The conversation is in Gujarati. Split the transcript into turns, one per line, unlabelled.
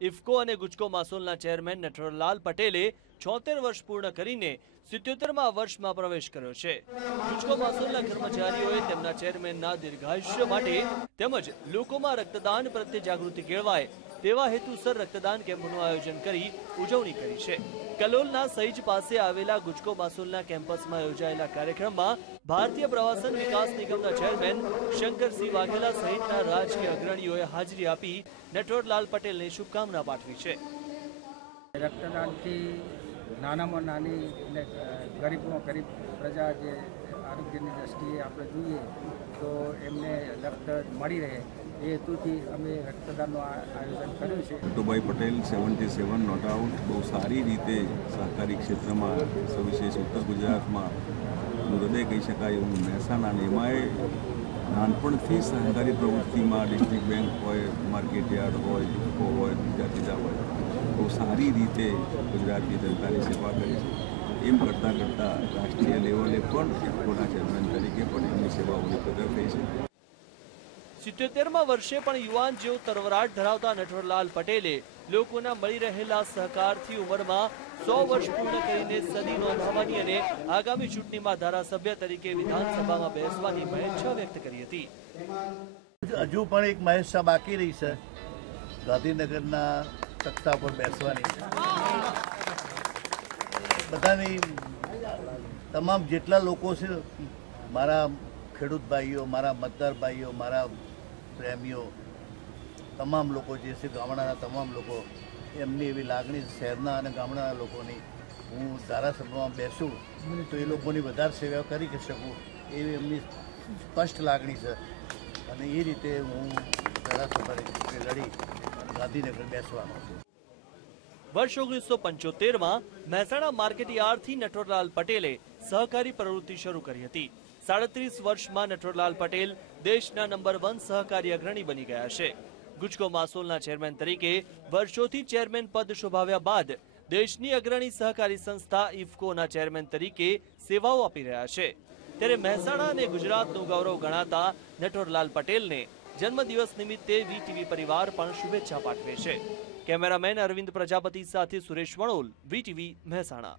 ઇફકો અને ગુજકો માસોલના ચેરમેન નટવરલાલ પટેલે છોતેર વર્ષ પૂર્ણ કરીને સિત્યોતેરમાં વર્ષમાં પ્રવેશ કર્યો છે. ગુજકો માસોલના કર્મચારીઓએ તેમના ચેરમેનના દીર્ઘાયુષ્ય માટે તેમજ લોકોમાં રક્તદાન પ્રત્યે જાગૃતિ કેળવાય તેવા હેતુસર રક્તદાન કેમ્પનું આયોજન કરી ઉજવણી કરી છે. કલોલના સહિજ પાસે આવેલા ગુજકો માસોલના કેમ્પસમાં યોજાયેલા કાર્યક્રમમાં ભારતીય પ્રવાસન વિકાસ નિગમના ચેરમેન શંકરસિંહ વાઘેલા સહિતના રાજકીય અગ્રણીઓએ હાજરી આપી નટવરલાલ પટેલને શુભકામના પાઠવી છે.
રક્તદાનથી નાનામાં નાની અને ગરીબમાં ગરીબ પ્રજા જે આરોગ્યની દ્રષ્ટિએ આપણે જોઈએ તો એમને રક્ત મળી રહે. એ હેતુથી અમે રક્તદાનનું આયોજન કર્યું છે.
Natubhai Patel, seventy seven, not out. બહુ સારી રીતે સહકારી ક્ષેત્રમાં, સવિશેષ ઉત્તર ગુજરાતમાં હૃદય કહી શકાય એવું મહેસાણા અને એમાંય નાનપણથી સહકારી પ્રવૃત્તિમાં ડિસ્ટ્રિક્ટ બેંક હોય માર્કેટ યાર્ડ હોય ઇફકો હોય, બીજા બીજા હોય, બહુ સારી રીતે ગુજરાતની જનતાની સેવા કરી છે. એમ કરતાં કરતાં રાષ્ટ્રીય લેવલે પણ ઇફકોના ચેરમેન તરીકે પણ એમની સેવાઓની કદર થઈ છે.
સિત્યોતેરમાં વર્ષે પણ યુવાન જેવો તરવરાટ ધરાવતા નટવરલાલ પટેલે લોકોના મળી રહેલા સહકારથી ઉંમરમાં સો વર્ષ પૂર્ણ કરીને સદી નોંધાવવાની અને આગામી ચૂંટણીમાં ધારાસભ્ય તરીકે વિધાનસભામાં બેસવાની મહેચ્છા વ્યક્ત કરી હતી.
હજુ પણ એક મહેશા બાકી રહી છે. ગાંધીનગરના તખ્તા પર બેસવાની બધાની તમામ જેટલા લોકો છે, મારા ખેડૂત ભાઈઓ, મારા મતદાર ભાઈઓ, મારા પ્રેમીઓ, તમામ લોકો જે છે, ગામડાના તમામ લોકો, એમની એવી લાગણી શહેરના અને ગામડાના લોકોની. હું ધારાસભામાં બેસું તો એ લોકોની વધારે સેવા કરી શકું એવી એમની સ્પષ્ટ લાગણી છે. અને એ રીતે હું ધારાસભા લડી ગાંધીનગર બેસવાનો છું.
વર્ષ ઓગણીસો પંચોતેરમાં મહેસાણા માર્કેટ યાર્ડથી નટવરલાલ પટેલે સહકારી પ્રવૃત્તિ શરૂ કરી હતી. સાડત્રીસ વર્ષમાં નટવરલાલ પટેલ દેશના નંબર વન સહકારી અગ્રણી બની ગયા છે. ગુજકો માસોલના ચેરમેન તરીકે વર્ષોથી ચેરમેન પદ શોભાવ્યા બાદ દેશની અગ્રણી સહકારી સંસ્થા ઇફકોના ચેરમેન તરીકે સેવાઓ આપી રહ્યા છે. ત્યારે મહેસાણા અને ગુજરાતનું ગૌરવ ગણાતા નટવરલાલ પટેલને જન્મદિવસ નિમિત્તે વીટીવી પરિવાર પણ શુભેચ્છા પાઠવે છે. કેમેરામેન અરવિંદ પ્રજાપતિ સાથે સુરેશ વણોલ વીટીવી મહેસાણા.